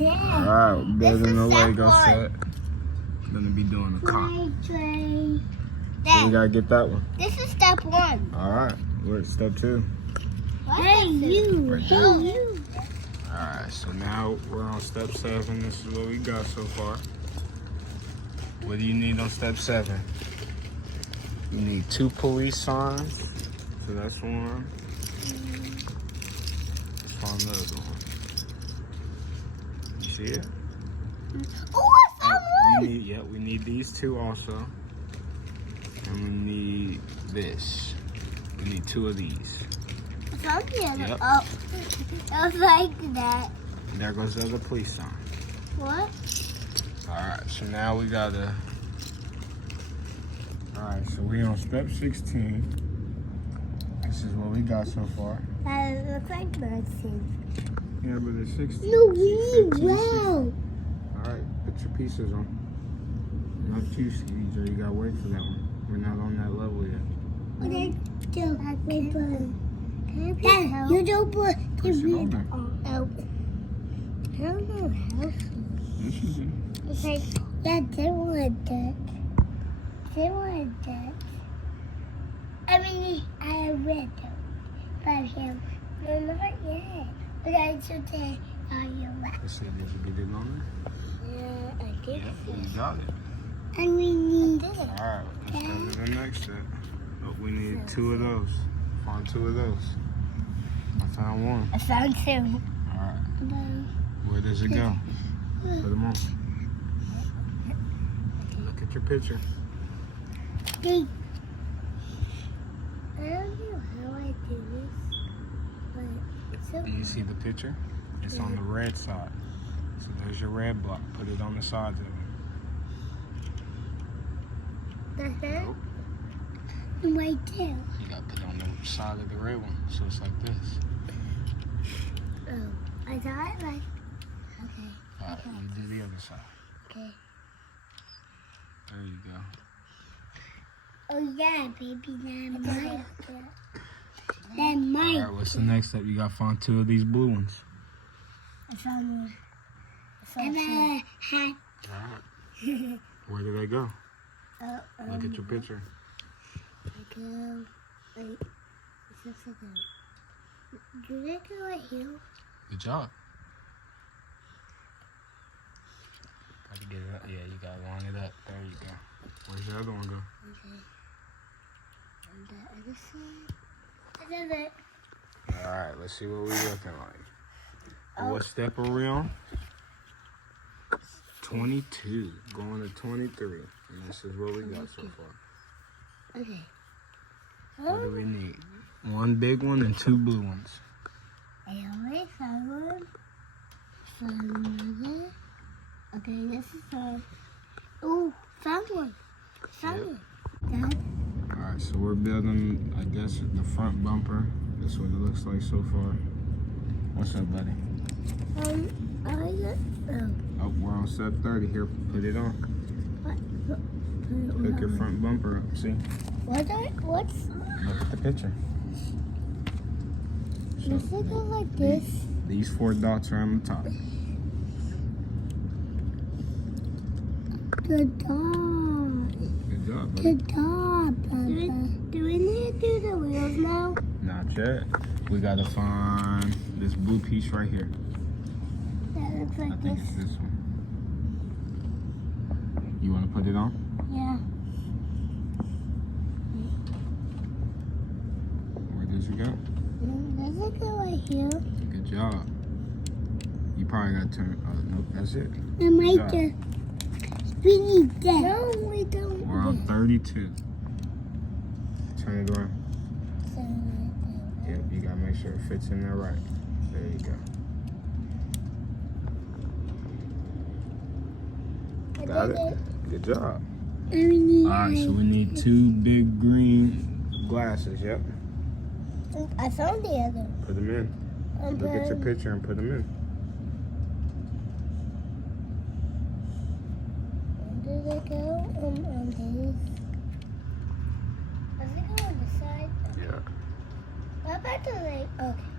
Alright, building the Lego set. Gonna be doing a car. So we gotta get that one. This is step 1. Alright, we're at step 2. Hey, you. Right Hey, there. you. Alright, so now we're on step 7. This is what we got so far. What do you need on step 7? You need 2 police signs. So that's one. Let's find the other one. You see it? Oh, I found one. We need these 2 also. And we need this. We need 2 of these. I found the other. Yep. Oh, I was like that. There goes the other police sign. What? Alright, so now we gotta... Alright, so we on step 16. This is what we got so far. That looks like nursing. Yeah, but it's 16. No, we need 15, well. Alright, put your pieces on. Not too CJ, you gotta wait for that one. We're not on that level yet. Okay, Dad, you don't put the Push it on there. out. I don't know how to. Yes, you do. It's like, yeah, they want that. They want that. I mean, I read them. But him, no, not yet. But I should say, are you right? Let's see, did you get it on there? Yeah, I did. Yep, you got it. And we need it. Alright, let's go to the next step. Oh, we need 2 of those. Find 2 of those. I found one. I found 2. Alright. Where does it go? Put them on. Look at your picture. I don't know how I do this, but it's okay. Do you see the picture? It's on the red side. So there's your red block. Put it on the sides of it. Nope. Right there. You gotta put it on the side of the red one. So it's like this. Oh, I thought it like. Okay. Alright, you do the other side. Okay. There you go. Oh yeah, baby, that might. That might. Alright, what's the next step? You gotta find 2 of these blue ones. I found one. And a hat. Alright. Where do they go? Look at your picture. I go. Wait. It's just like a. Do they go right here? Good job. Gotta get it up. Yeah, you gotta line it up. There you go. Where's the other one go? Okay. And the other side. I did it. Alright, let's see what we're looking like. What step are we on? 22. Going to 23. And this is what we got so far. Okay. What do we need? 1 big one and 2 blue ones. I already found one. Found another. Okay, this is one. Oh, found one. Found one. Dad? Alright, so we're building, I guess, the front bumper. That's what it looks like so far. What's up, buddy? I got. Oh, we're on step 30 here. Put it on. Hook your front bumper up. See? What's? Look at the picture. Does it go like this? These 4 dots are on the top. Good dog. Good job, buddy. Good dog, Papa. Do we need to do the wheels now? Not yet. We gotta find this blue piece right here. That looks I like think this. it's this one. You wanna put it on? Yeah. Where does it go? Does it go right here? Good job. You probably gotta turn. Oh, nope, that's it. I might Good We need that. No, we don't. We're on 32. Turn it around. Yep, you gotta make sure it fits in there right. There you go. Got it? Good job. Alright, so we need 2 big green glasses, yep. I found the other. Put them in. Look at your picture and put them in. Where do they go? On these? Does it go on the side? Yeah. What about the leg? Okay.